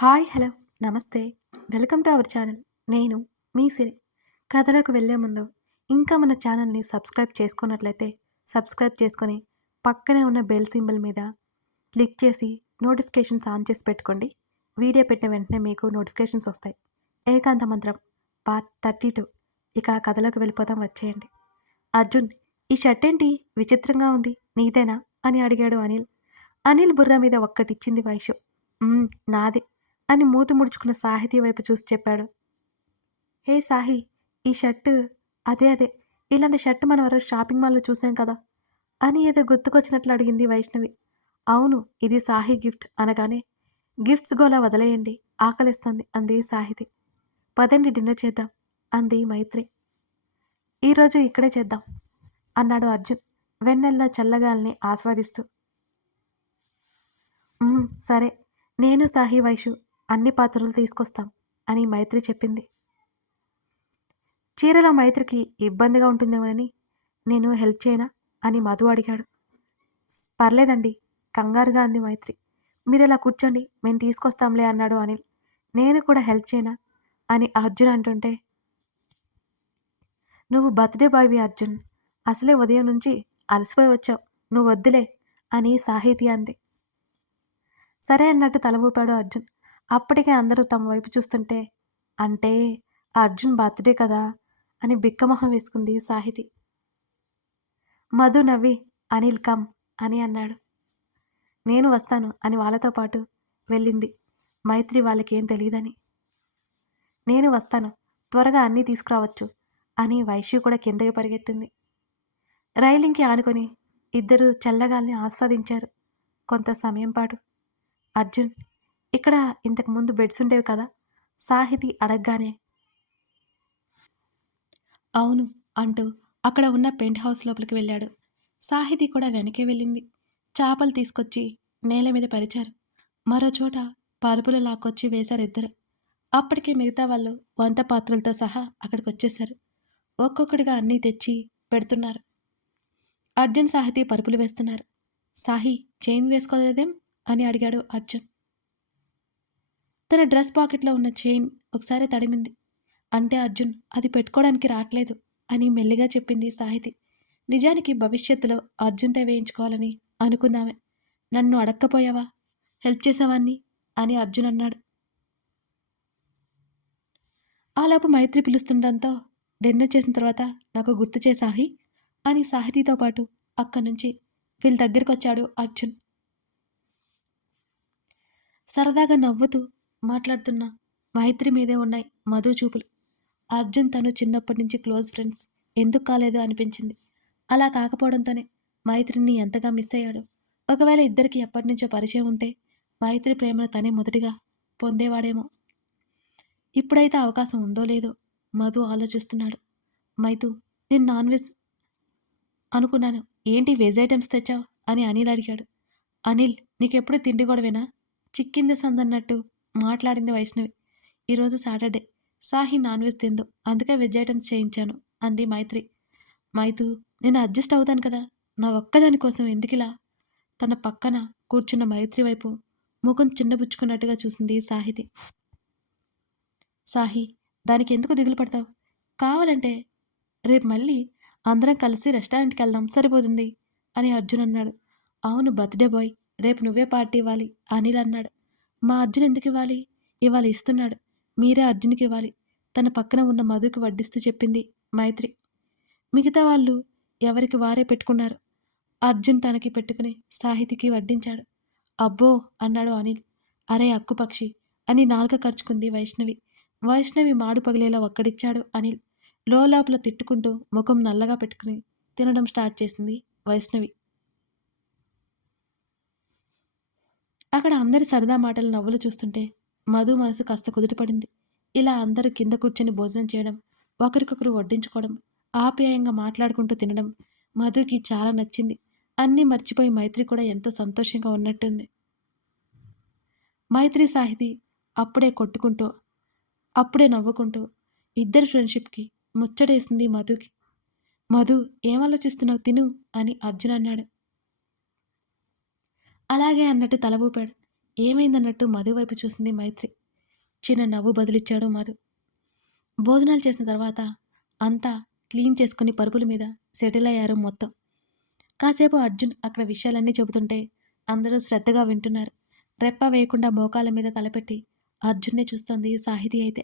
Hi hello నమస్తే welcome to our channel. నేను మీ సిరి. కథలోకి వెళ్ళే ముందు ఇంకా మన ఛానల్ని సబ్స్క్రైబ్ చేసుకున్నట్లయితే సబ్స్క్రైబ్ చేసుకొని పక్కనే ఉన్న బెల్ సింబల్ మీద క్లిక్ చేసి నోటిఫికేషన్స్ ఆన్ చేసి పెట్టుకోండి. వీడియో పెట్టిన వెంటనే మీకు నోటిఫికేషన్స్ వస్తాయి. ఏకాంత మంత్రం పార్ట్ 32. ఇక కథలోకి వెళ్ళిపోదాం, వచ్చేయండి. అర్జున్, ఈ షర్ట్ ఏంటి విచిత్రంగా ఉంది, నీదేనా అని అడిగాడు అనిల్. అనిల్ బుర్ర మీద ఒక్కటిచ్చింది వైషు. నాదే అని మూతి ముడుచుకున్న సాహితీ వైపు చూసి చెప్పాడు. హే సాహి, ఈ షర్టు అదే ఇలాంటి షర్టు మనం ఎవరో షాపింగ్ మాల్లో చూసాం కదా అని ఏదో గుర్తుకొచ్చినట్లు అడిగింది వైష్ణవి. అవును, ఇది సాహి గిఫ్ట్ అనగానే గిఫ్ట్స్ గోలా వదిలేయండి, ఆకలిస్తుంది అంది సాహితి. పదండి డిన్నర్ చేద్దాం అంది మైత్రి. ఈరోజు ఇక్కడే చేద్దాం అన్నాడు అర్జున్ వెన్నెల్లో చల్లగాల్ని ఆస్వాదిస్తూ. సరే, నేను సాహి వైషు అన్ని పాత్రలు తీసుకొస్తాం అని మైత్రి చెప్పింది. చీరలో మైత్రికి ఇబ్బందిగా ఉంటుందేమోనని నేను హెల్ప్ చేయనా అని మధు అడిగాడు. పర్లేదండి కంగారుగా అంది మైత్రి. మీరు ఇలా కూర్చోండి, మేము తీసుకొస్తాంలే అన్నాడు అనిల్. నేను కూడా హెల్ప్ చేయనా అని అర్జున్ అంటుంటే, నువ్వు బర్త్డే బాయ్వి అర్జున్, అసలే ఉదయం నుంచి అలసిపోయి వచ్చావు, నువ్వు వద్దులే అని సాహితీ అంది. సరే అన్నట్టు తల ఊపాడు అర్జున్. అప్పటికే అందరూ తమ వైపు చూస్తుంటే, అంటే అర్జున్ బర్త్డే కదా అని బిక్కమొహం వేసుకుంది సాహితి. మధు నవ్వి అనిల్ కమ్ అని అన్నాడు. నేను వస్తాను అని వాళ్ళతో పాటు వెళ్ళింది. మైత్రి వాళ్ళకేం తెలియదని. నేను వస్తాను, త్వరగా అన్నీ తీసుకురావచ్చు అని వైశ్యు కూడా కిందకి పరిగెత్తింది. రైలింగ్కి ఆనుకొని ఇద్దరు చల్లగాల్ని ఆస్వాదించారు కొంత సమయం పాటు. అర్జున్, ఇక్కడ ఇంతకు ముందు బెడ్స్ ఉండేవి కదా సాహితి అడగగానే, అవును అంటూ అక్కడ ఉన్న పెంట్ హౌస్ లోపలికి వెళ్ళాడు. సాహితి కూడా వెనకే వెళ్ళింది. చేపలు తీసుకొచ్చి నేల మీద పరిచారు. మరో చోట పరుపులు లాక్కొచ్చి వేశారు ఇద్దరు. అప్పటికే మిగతా వాళ్ళు వంట పాత్రలతో సహా అక్కడికి వచ్చేశారు. ఒక్కొక్కడిగా అన్నీ తెచ్చి పెడుతున్నారు. అర్జున్ సాహితి పరుపులు వేస్తున్నారు. సాహి, చైన్ వేసుకోలేదేం అని అడిగాడు అర్జున్. తన డ్రెస్ పాకెట్లో ఉన్న చైన్ ఒకసారి తడిమింది. అంటే అర్జున్ అది పెట్టుకోవడానికి రావట్లేదు అని మెల్లిగా చెప్పింది సాహితి. నిజానికి భవిష్యత్తులో అర్జున్తో వేయించుకోవాలని అనుకుందామే. నన్ను అడక్కపోయావా, హెల్ప్ చేసావాన్ని అని అర్జున్ అన్నాడు. ఆలోపు మైత్రి పిలుస్తుండటంతో, డిన్నర్ చేసిన తర్వాత నాకు గుర్తు చేసాహి అని సాహితీతో పాటు అక్కడి నుంచి వీళ్ళ దగ్గరికి వచ్చాడు అర్జున్. సరదాగా నవ్వుతూ మాట్లాడుతున్న మైత్రి మీదే ఉన్నాయి మధు చూపులు. అర్జున్ తను చిన్నప్పటి నుంచి క్లోజ్ ఫ్రెండ్స్, ఎందుకు కాలేదు అనిపించింది. అలా కాకపోవడంతోనే మైత్రిని ఎంతగా మిస్ అయ్యాడు. ఒకవేళ ఇద్దరికి ఎప్పటి నుంచో పరిచయం ఉంటే మైత్రి ప్రేమను తనే మొదటిగా పొందేవాడేమో. ఇప్పుడైతే అవకాశం ఉందో లేదో మధు ఆలోచిస్తున్నాడు. మైతు, నేను నాన్ వెజ్ అనుకున్నాను, ఏంటి వెజ్ ఐటమ్స్ తెచ్చావు అని అనిల్ అడిగాడు. అనిల్, నీకెప్పుడు తిండి గొడవేనా, చిక్కింది సందన్నట్టు మాట్లాడింది వైష్ణవి. ఈరోజు సాటర్డే, సాహి నాన్ వెజ్ తిందు, అందుకే వెజ్ ఐటమ్స్ చేయించాను అంది మైత్రి. మైతు, నేను అడ్జస్ట్ అవుతాను కదా, నా ఒక్కదాని కోసం ఎందుకిలా? తన పక్కన కూర్చున్న మైత్రి వైపు ముఖం చిన్నబుచ్చుకున్నట్టుగా చూసింది సాహితి. సాహి, దానికి ఎందుకు దిగులు పడతావు? కావాలంటే రేపు మళ్ళీ అందరం కలిసి రెస్టారెంట్కి వెళ్దాం, సరిపోతుంది అని అర్జున్ అన్నాడు. అవును బర్త్డే బాయ్, రేపు నువ్వే పార్టీ ఇవ్వాలి అనిల్ అన్నాడు. మా అర్జున్ ఎందుకు ఇవ్వాలి, ఇవాళ ఇస్తున్నాడు, మీరే అర్జున్కి ఇవ్వాలి తన పక్కన ఉన్న మధుకి వడ్డిస్తూ చెప్పింది మైత్రి. మిగతా వాళ్ళు ఎవరికి వారే పెట్టుకున్నారు. అర్జున్ తనకి పెట్టుకుని సాహితికి వడ్డించాడు. అబ్బో అన్నాడు అనిల్. అరే అక్కుపక్షి అని నాలుక ఖర్చుకుంది వైష్ణవి. వైష్ణవి మాడు పగిలేలా ఒక్కడిచ్చాడు అనిల్. లోపల తిట్టుకుంటూ ముఖం నల్లగా పెట్టుకుని తినడం స్టార్ట్ చేసింది వైష్ణవి. అక్కడ అందరి సరదా మాటలు నవ్వులు చూస్తుంటే మధు మనసు కాస్త కుదుటపడింది. ఇలా అందరూ కింద కూర్చొని భోజనం చేయడం, ఒకరికొకరు వడ్డించుకోవడం, ఆప్యాయంగా మాట్లాడుకుంటూ తినడం మధుకి చాలా నచ్చింది. అన్నీ మర్చిపోయి మైత్రి కూడా ఎంతో సంతోషంగా ఉన్నట్టుంది. మైత్రి సాహితి అప్పుడే కొట్టుకుంటూ అప్పుడే నవ్వుకుంటూ ఇద్దరి ఫ్రెండ్షిప్కి ముచ్చటేసింది మధుకి. మధు, ఏం ఆలోచిస్తున్నావు, తిను అని అర్జున్ అన్నాడు. అలాగే అన్నట్టు తల ఊపాడు. ఏమైందన్నట్టు మధు వైపు చూసింది మైత్రి. చిన్న నవ్వు బదిలిచ్చాడు మధు. భోజనాలు చేసిన తర్వాత అంతా క్లీన్ చేసుకుని పరుపుల మీద సెటిల్ అయ్యారు మొత్తం. కాసేపు అర్జున్ అక్కడ విషయాలన్నీ చెబుతుంటే అందరూ శ్రద్ధగా వింటున్నారు. రెప్ప వేయకుండా మోకాళ్ళ మీద తలపెట్టి అర్జున్నే చూస్తోంది సాహితి అయితే.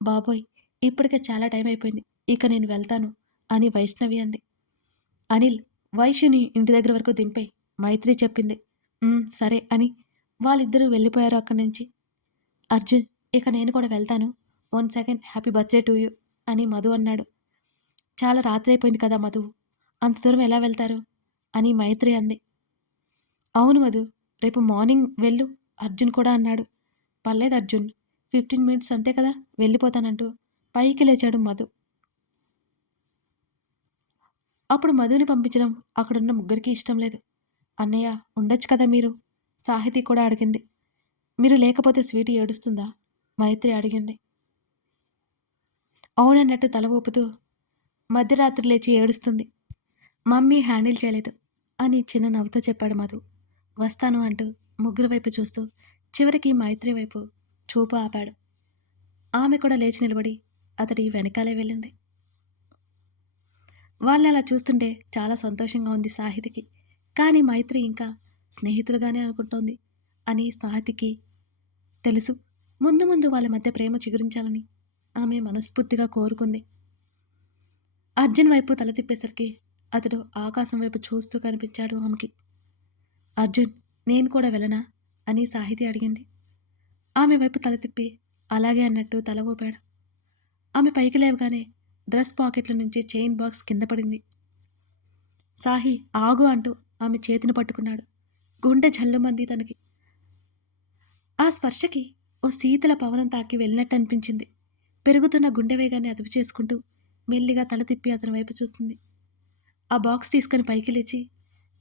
బాబోయ్, ఇప్పటికే చాలా టైం అయిపోయింది, ఇక నేను వెళ్తాను అని వైష్ణవి అంది. అనిల్, వైష్యుని ఇంటి దగ్గర వరకు దింపేయ్, మైత్రి చెప్పింది. సరే అని వాళ్ళిద్దరూ వెళ్ళిపోయారు అక్కడి నుంచి. అర్జున్, ఇక నేను కూడా వెళ్తాను, 1 second happy birthday to you అని మధు అన్నాడు. చాలా రాత్రి అయిపోయింది కదా మధు, అంత దూరం ఎలా వెళ్తారు అని మైత్రి అంది. అవును మధు, రేపు మార్నింగ్ వెళ్ళు అర్జున్ కూడా అన్నాడు. పర్లేదు అర్జున్, 15 మినిట్స్ అంతే కదా, వెళ్ళిపోతానంటూ పైకి లేచాడు మధు. అప్పుడు మధుని పంపించడం అక్కడున్న ముగ్గురికి ఇష్టం లేదు. అన్నయ్య, ఉండొచ్చు కదా మీరు, సాహితి కూడా అడిగింది. మీరు లేకపోతే స్వీటీ ఏడుస్తుందా, మైత్రి అడిగింది. అవునన్నట్టు తల ఊపుతూ మధ్యరాత్రి లేచి ఏడుస్తుంది, మమ్మీ హ్యాండిల్ చేయలేదు అని చిన్న నవ్వుతో చెప్పాడు మధు. వస్తాను అంటూ ముగ్గురు వైపు చూస్తూ చివరికి మైత్రి వైపు చూపు ఆపాడు. ఆమె కూడా లేచి నిలబడి అతడి వెనకాలే వెళ్ళింది. వాళ్ళని అలా చూస్తుంటే చాలా సంతోషంగా ఉంది సాహితికి. కానీ మైత్రి ఇంకా స్నేహితులుగానే అనుకుంటోంది అని సాహితికి తెలుసు. ముందు ముందు వాళ్ళ మధ్య ప్రేమ చిగురించాలని ఆమె మనస్ఫూర్తిగా కోరుకుంది. అర్జున్ వైపు తల తిప్పేసరికి అతడు ఆకాశం వైపు చూస్తూ కనిపించాడు ఆమెకి. అర్జున్, నేను కూడా వెళ్ళనా అని సాహితి అడిగింది. ఆమె వైపు తల తిప్పి అలాగే అన్నట్టు తల ఊపాడు. ఆమె పైకి లేవగానే డ్రెస్ పాకెట్ల నుంచి చైన్ బాక్స్ కింద పడింది. సాహి, ఆగు అంటూ ఆమె చేతిని పట్టుకున్నాడు. గుండె జల్లుమంది తనకి. ఆ స్పర్శకి ఓ శీతల పవనం తాకి వెళ్ళినట్టు అనిపించింది. పెరుగుతున్న గుండె వేగాన్ని అదుపు చేసుకుంటూ మెల్లిగా తల తిప్పి అతని వైపు చూస్తుంది. ఆ బాక్స్ తీసుకుని పైకి లేచి,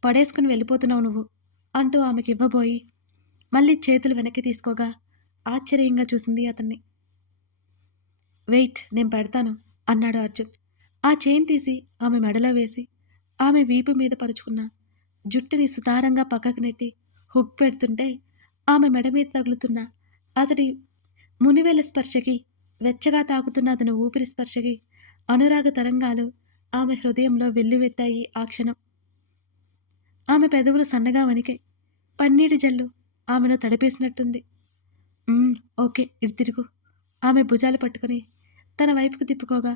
పడేసుకుని వెళ్ళిపోతున్నావు నువ్వు అంటూ ఆమెకి ఇవ్వబోయి మళ్ళీ చేతులు వెనక్కి తీసుకోగా ఆశ్చర్యంగా చూసింది అతన్ని. వెయిట్, నేను పెడతాను అన్నాడు అర్జున్. ఆ చైన్ తీసి ఆమె మెడలో వేసి ఆమె వీపు మీద పరుచుకున్న జుట్టుని సుతారంగా పక్కకు నెట్టి హుక్ పెడుతుంటే ఆమె మెడ మీద తగులుతున్న అతడి మునివేల స్పర్శకి, వెచ్చగా తాకుతున్న అతని ఊపిరి స్పర్శకి అనురాగ తరంగాలు ఆమె హృదయంలో వెల్లువెత్తాయి ఆ క్షణం. ఆమె పెదవులు సన్నగా వణికాయి. పన్నీటి జల్లు ఆమెను తడిపేసినట్టుంది. ఓకే, ఇటు తిరుగు. ఆమె భుజాలు పట్టుకుని తన వైపుకు తిప్పుకోగా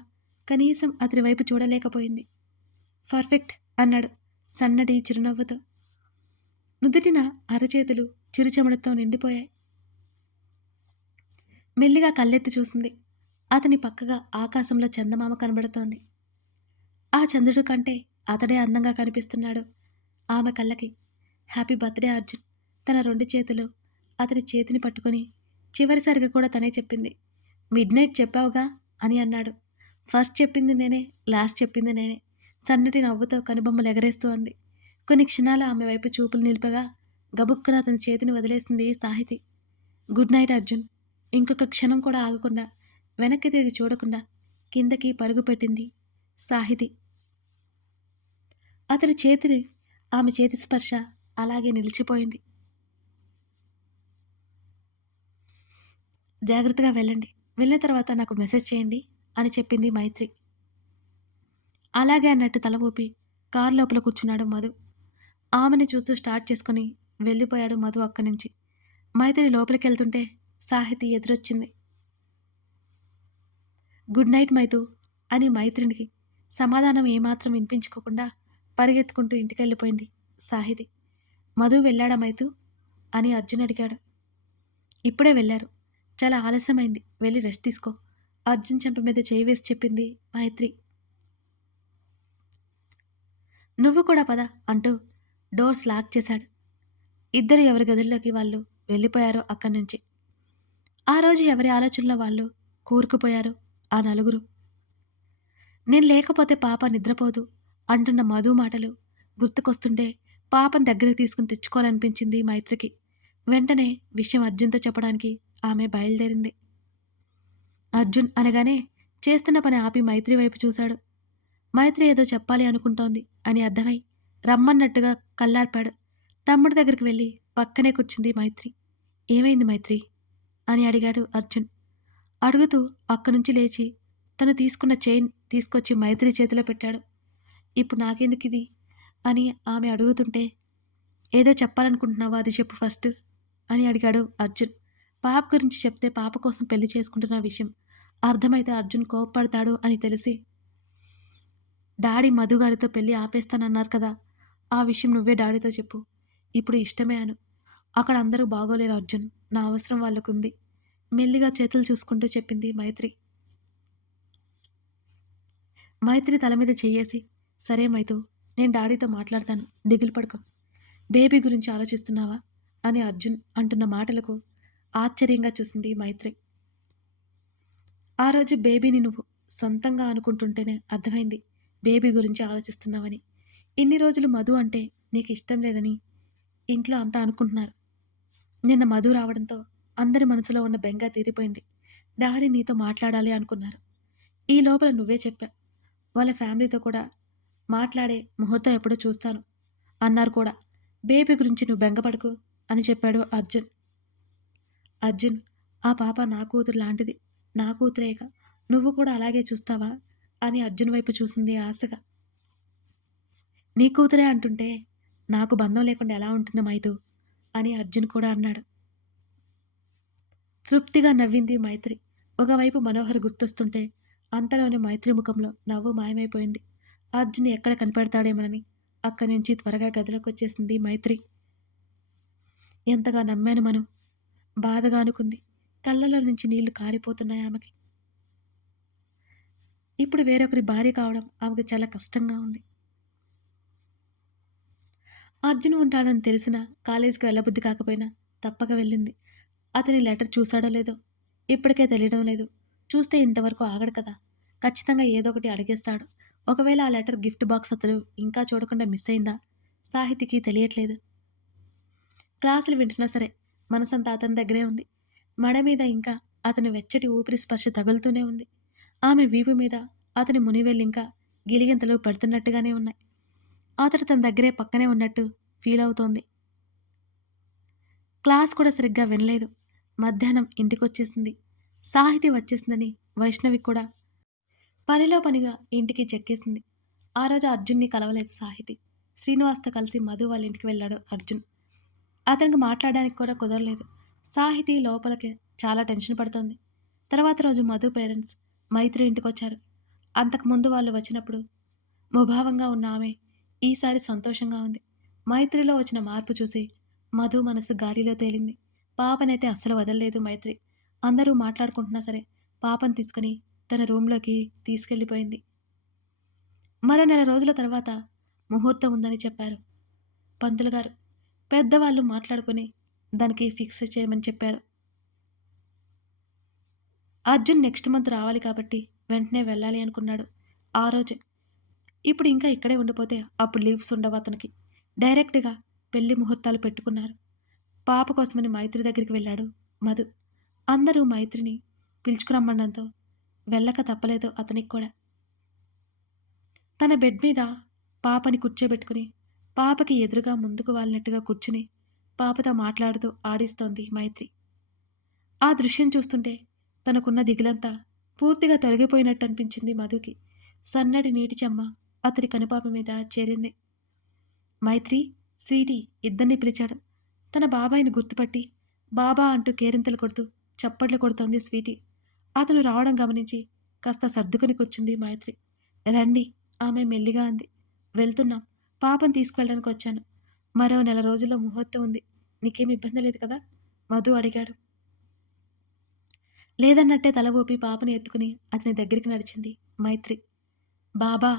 కనీసం అతని వైపు చూడలేకపోయింది. పర్ఫెక్ట్ అన్నాడు సన్నటి చిరునవ్వుతో. నుదుటిన అరచేతులు చిరుచెమటతో నిండిపోయాయి. మెల్లిగా కళ్ళెత్తి చూసింది. అతని పక్కగా ఆకాశంలో చందమామ కనబడుతోంది. ఆ చంద్రుడి కంటే అతడే అందంగా కనిపిస్తున్నాడు ఆమె కళ్ళకి. Happy birthday Arjun. తన 2 చేతులు అతని చేతిని పట్టుకుని చివరిసారిగా కూడా తనే చెప్పింది. మిడ్ నైట్ చెప్పావుగా అని అన్నాడు. ఫస్ట్ చెప్పింది నేనే, లాస్ట్ చెప్పింది నేనే. సన్నటి నవ్వుతో కనుబొమ్మలు ఎగరేస్తూ అంది. కొన్ని క్షణాలు ఆమె వైపు చూపులు నిలిపగా గబుక్కున అతని చేతిని వదిలేసింది సాహితి. Good night Arjun. ఇంకొక క్షణం కూడా ఆగకుండా, వెనక్కి తిరిగి చూడకుండా కిందకి పరుగు పెట్టింది సాహితి. అతని చేతిని, ఆమె చేతి స్పర్శ అలాగే నిలిచిపోయింది. జాగ్రత్తగా వెళ్ళండి, వెళ్ళిన తర్వాత నాకు మెసేజ్ చేయండి అని చెప్పింది మైత్రి. అలాగే అన్నట్టు తల ఊపి కారు లోపల కూర్చున్నాడు మధు. ఆమెని చూస్తూ స్టార్ట్ చేసుకుని వెళ్ళిపోయాడు మధు అక్కడి నుంచి. మైత్రి లోపలికి వెళ్తుంటే సాహితి ఎదురొచ్చింది. గుడ్ నైట్ మైతు అని మైత్రికి సమాధానం ఏమాత్రం వినిపించుకోకుండా పరిగెత్తుకుంటూ ఇంటికెళ్ళిపోయింది సాహితి. మధు వెళ్ళాడా మైతు అని అర్జున్ అడిగాడు. ఇప్పుడే వెళ్ళారు, చాలా ఆలస్యమైంది, వెళ్ళి రెస్ట్ తీసుకో, అర్జున్ చెంప మీద చేయి వేసి చెప్పింది మైత్రి. నువ్వు కూడా పద అంటూ డోర్స్ లాక్ చేశాడు. ఇద్దరు ఎవరి గదుల్లోకి వాళ్ళు వెళ్ళిపోయారు అక్కడి నుంచి. ఆ రోజు ఎవరి ఆలోచనలో వాళ్ళు కూరుకుపోయారు ఆ నలుగురు. నేను లేకపోతే పాప నిద్రపోదు అంటున్న మధు మాటలు గుర్తుకొస్తుంటే పాపం దగ్గరికి తీసుకుని తెచ్చుకోవాలనిపించింది మైత్రికి. వెంటనే విషయం అర్జున్తో చెప్పడానికి ఆమె బయలుదేరింది. అర్జున్ అనగానే చేస్తున్న పని ఆపి మైత్రి వైపు చూశాడు. మైత్రి ఏదో చెప్పాలి అనుకుంటోంది అని అర్థమై రమ్మన్నట్టుగా కళ్ళార్పాడు. తమ్ముడి దగ్గరికి వెళ్ళి పక్కనే కూర్చుంది మైత్రి. ఏమైంది మైత్రి అని అడిగాడు అర్జున్. అడుగుతూ అక్కడి నుంచి లేచి తను తీసుకున్న చైన్ తీసుకొచ్చి మైత్రి చేతిలో పెట్టాడు. ఇప్పుడు నాకెందుకిది అని ఆమె అడుగుతుంటే, ఏదో చెప్పాలనుకుంటున్నావా అది చెప్పు ఫస్ట్ అని అడిగాడు అర్జున్. పాప గురించి చెప్తే పాప కోసం పెళ్లి చేసుకుంటున్న విషయం అర్థమైతే అర్జున్ కోప్పడతాడు అని తెలిసి, డాడీ మధు గారితో పెళ్లి ఆపేస్తానన్నారు కదా, ఆ విషయం నువ్వే డాడీతో చెప్పు. ఇప్పుడు ఇష్టమే అను. అక్కడ అందరూ బాగోలేరు అర్జున్, నా అవసరం వాళ్ళకుంది. మెల్లిగా చేతులు చూసుకుంటూ చెప్పింది మైత్రి. మైత్రి తల మీద చెయ్యేసి, సరే మైతు, నేను డాడీతో మాట్లాడతాను, దిగులు పడుకో. బేబీ గురించి ఆలోచిస్తున్నావా అని అర్జున్ అంటున్న మాటలకు ఆశ్చర్యంగా చూసింది మైత్రి. ఆ రోజు బేబీని నువ్వు సొంతంగా అనుకుంటుంటేనే అర్థమైంది బేబీ గురించి ఆలోచిస్తున్నావని. ఇన్ని రోజులు మధు అంటే నీకు ఇష్టం లేదని ఇంట్లో అంతా అనుకుంటున్నారు. నిన్న మధు రావడంతో అందరి మనసులో ఉన్న బెంగ తీరిపోయింది. డాడీ నీతో మాట్లాడాలి అనుకున్నారు. ఈ లోపల నువ్వే చెప్పా, వాళ్ళ ఫ్యామిలీతో కూడా మాట్లాడే ముహూర్తం ఎప్పుడో చూస్తాను అన్నారు కూడా. బేబీ గురించి నువ్వు బెంగపడకు అని చెప్పాడు అర్జున్. అర్జున్, ఆ పాప నా కూతురు లాంటిది, నా కూతురేగా, నువ్వు కూడా అలాగే చూస్తావా అని అర్జున్ వైపు చూసింది ఆశగా. నీ కూతురే అంటుంటే నాకు బంధం లేకుండా ఎలా ఉంటుంది మైతు అని అర్జున్ కూడా అన్నాడు. తృప్తిగా నవ్వింది మైత్రి. ఒకవైపు మనోహర్ గుర్తొస్తుంటే అంతలోనే మైత్రి ముఖంలో నవ్వు మాయమైపోయింది. అర్జున్ ఎక్కడ కనిపెడతాడేమోనని అక్కడి నుంచి త్వరగా గదిలోకి వచ్చేసింది మైత్రి. ఎంతగా నమ్మాను మను, బాధగా అనుకుంది. కళ్ళలో నుంచి నీళ్లు కారిపోతున్నాయి ఆమెకి. ఇప్పుడు వేరొకరి భార్య కావడం ఆమెకు చాలా కష్టంగా ఉంది. అర్జున్ ఉంటాడని తెలిసినా కాలేజీకి వెళ్ళబుద్ధి కాకపోయినా తప్పక వెళ్ళింది. అతని లెటర్ చూశాడో లేదో ఇప్పటికే తెలియడం లేదు. చూస్తే ఇంతవరకు ఆగడు కదా, ఖచ్చితంగా ఏదో ఒకటి అడిగేస్తాడు. ఒకవేళ ఆ లెటర్ గిఫ్ట్ బాక్స్ అతను ఇంకా చూడకుండా మిస్ అయిందా సాహితికి తెలియట్లేదు. క్లాసులు వింటున్నా సరే మనసంతా అతని దగ్గరే ఉంది. మడ మీద ఇంకా అతని వెచ్చటి ఊపిరి స్పర్శ తగులుతూనే ఉంది. ఆమె వీపు మీద అతని మునివెళ్ళి ఇంకా గిలిగింతలు పడుతున్నట్టుగానే ఉన్నాయి. అతడు తన దగ్గరే పక్కనే ఉన్నట్టు ఫీల్ అవుతోంది. క్లాస్ కూడా సరిగ్గా వినలేదు. మధ్యాహ్నం ఇంటికొచ్చేసింది. సాహితి వచ్చేసిందని వైష్ణవి కూడా పనిలో పనిగా ఇంటికి చెక్కేసింది. ఆ రోజు అర్జున్ని కలవలేదు సాహితి. శ్రీనివాస్తో కలిసి మధు వాళ్ళ ఇంటికి వెళ్ళాడు అర్జున్. అతనికి మాట్లాడడానికి కూడా కుదరలేదు. సాహితి లోపలికి చాలా టెన్షన్ పడుతోంది. తర్వాత రోజు మధు పేరెంట్స్ మైత్రి ఇంటికొచ్చారు. అంతకుముందు వాళ్ళు వచ్చినప్పుడు ముభావంగా ఉన్న ఆమె ఈసారి సంతోషంగా ఉంది. మైత్రిలో వచ్చిన మార్పు చూసి మధు మనసు గాలిలో తేలింది. పాపనైతే అస్సలు వదలలేదు మైత్రి. అందరూ మాట్లాడుకుంటున్నా సరే పాపను తీసుకుని తన రూంలోకి తీసుకెళ్ళిపోయింది. మరో నెల రోజుల తర్వాత ముహూర్తం ఉందని చెప్పారు పంతులు గారు. పెద్దవాళ్ళు మాట్లాడుకుని దానికి ఫిక్స్ చేయమని చెప్పారు. అర్జున్ నెక్స్ట్ మంత్ రావాలి కాబట్టి వెంటనే వెళ్ళాలి అనుకున్నాడు ఆ రోజే. ఇప్పుడు ఇంకా ఇక్కడే ఉండిపోతే అప్పుడు లీవ్స్ ఉండవు అతనికి. డైరెక్ట్గా పెళ్లి ముహూర్తాలు పెట్టుకున్నారు. పాప కోసమని మైత్రి దగ్గరికి వెళ్ళాడు మధు. అందరూ మైత్రిని పిలుచుకురమ్మడంతో వెళ్ళక తప్పలేదు అతనికి కూడా. తన బెడ్ మీద పాపని కూర్చోబెట్టుకుని పాపకి ఎదురుగా ముందుకు వాలినట్టుగా కూర్చుని పాపతో మాట్లాడుతూ ఆడిస్తోంది మైత్రి. ఆ దృశ్యం చూస్తుంటే తనకున్న దిగులంతా పూర్తిగా తొలగిపోయినట్టు అనిపించింది మధుకి. సన్నటి నీటి చెమ్మ అతడి కనుపాప మీద చేరింది. మైత్రి, స్వీటీ ఇద్దరిని పిలిచాడు. తన బాబాయిని గుర్తుపట్టి బాబా అంటూ కేరింతలు కొడుతూ చప్పట్లు కొడుతోంది స్వీటీ. అతను రావడం గమనించి కాస్త సర్దుకుని కూర్చుంది మైత్రి. రండి, ఆమె మెల్లిగా అంది. వెళ్తున్నాం, పాపను తీసుకువెళ్ళడానికి వచ్చాను. మరో నెల రోజుల్లో ముహూర్తం ఉంది, నీకేం ఇబ్బంది లేదు కదా మధు అడిగాడు. లేదన్నట్టే తల ఊపి పాపని ఎత్తుకుని అతని దగ్గరికి నడిచింది మైత్రి. బాబా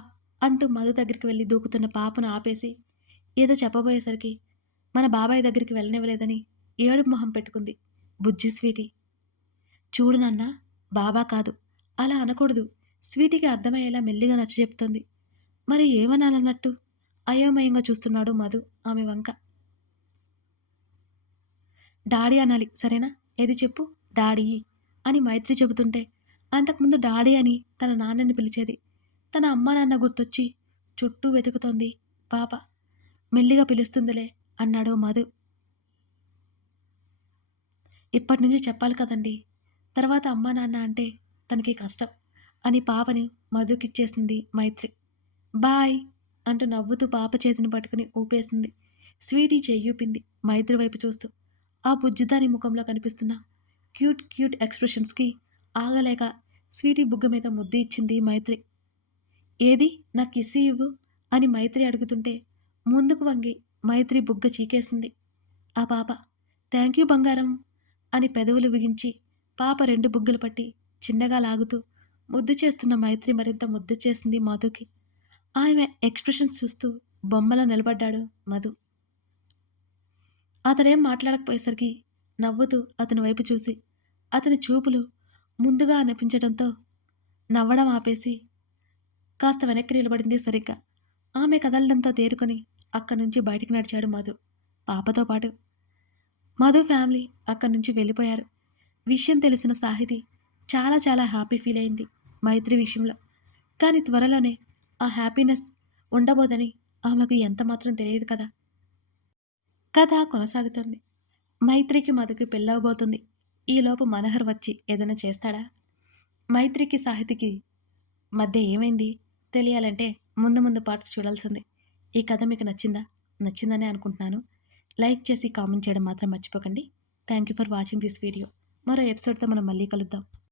అంటూ మధు దగ్గరికి వెళ్ళి దూకుతున్న పాపను ఆపేసి ఏదో చెప్పబోయేసరికి మన బాబాయ్ దగ్గరికి వెళ్ళనివ్వలేదని ఏడుపు మొహం పెట్టుకుంది బుజ్జి స్వీటీ. చూడు నాన్న, బాబా కాదు, అలా అనకూడదు. స్వీటీకి అర్థమయ్యేలా మెల్లిగా నచ్చ చెప్తోంది. మరి ఏమనాలన్నట్టు అయోమయంగా చూస్తున్నాడు మధు ఆమె వంక. డాడీ అనాలి, సరేనా? ఏది చెప్పు, డాడీ అని మైత్రి చెబుతుంటే అంతకుముందు డాడీ అని తన నాన్నని పిలిచేది. తన అమ్మ నాన్న గుర్తొచ్చి చుట్టూ వెతుకుతోంది పాప. మెల్లిగా పిలుస్తుందిలే అన్నాడు మధు. ఇప్పటి నుంచి చెప్పాలి కదండీ! తర్వాత అమ్మా, నాన్న అంటే తనకి కష్టం అని పాపని మధుకిచ్చేసింది మైత్రి. బాయ్ అంటూ నవ్వుతూ పాప చేతిని పట్టుకుని ఊపేసింది. స్వీటీ చెయ్యూపింది మైత్రి వైపు చూస్తూ. ఆ బుజ్జిదాని ముఖంలో కనిపిస్తున్న క్యూట్ క్యూట్ ఎక్స్‌ప్రెషన్స్‌కి ఆగలేక స్వీటీ బుగ్గ మీద ముద్దు ఇచ్చింది మైత్రి. ఏది నా కిస్సు ఇవ్వు అని మైత్రి అడుగుతుంటే ముందుకు వంగి మైత్రి బుగ్గ చీకేసింది ఆ పాప. థ్యాంక్ యూ బంగారం అని పెదవులు బిగించి పాప 2 బుగ్గలు పట్టి చిన్నగా లాగుతూ ముద్దు చేస్తున్న మైత్రి మరింత ముద్దు చేసింది మధుకి. ఆమె ఎక్స్‌ప్రెషన్స్ చూస్తూ బొమ్మలా నిలబడ్డాడు మధు. అతడేం మాట్లాడకపోయేసరికి నవ్వుతూ అతని వైపు చూసి అతని చూపులు ముందుగా అనిపించడంతో నవ్వడం ఆపేసి కాస్త వెనక్కి నిలబడింది సరిగ్గా. ఆమె కదలడంతో తేరుకొని అక్కడి నుంచి బయటికి నడిచాడు మధు పాపతో పాటు. మధు ఫ్యామిలీ అక్కడి నుంచి వెళ్ళిపోయారు. విషయం తెలిసిన సాహితి చాలా చాలా హ్యాపీ ఫీల్ అయింది మైత్రి విషయంలో. కానీ త్వరలోనే ఆ హ్యాపీనెస్ ఉండబోదని ఆమెకు ఎంతమాత్రం తెలియదు కదా. కథ కొనసాగుతుంది. మైత్రికి మధుకి పెళ్ళవబోతుంది. ఈలోపు మనోహర్ వచ్చి ఏదైనా చేస్తాడా? మైత్రికి సాహితికి మధ్య ఏమైంది తెలియాలంటే ముందు ముందు పార్ట్స్ చూడాల్సిందే. ఈ కథ మీకు నచ్చిందా? నచ్చిందనే అనుకుంటున్నాను. లైక్ చేసి కామెంట్ చేయడం మాత్రం మర్చిపోకండి. Thank you for watching this video. మరో ఎపిసోడ్తో మనం మళ్ళీ కలుద్దాం.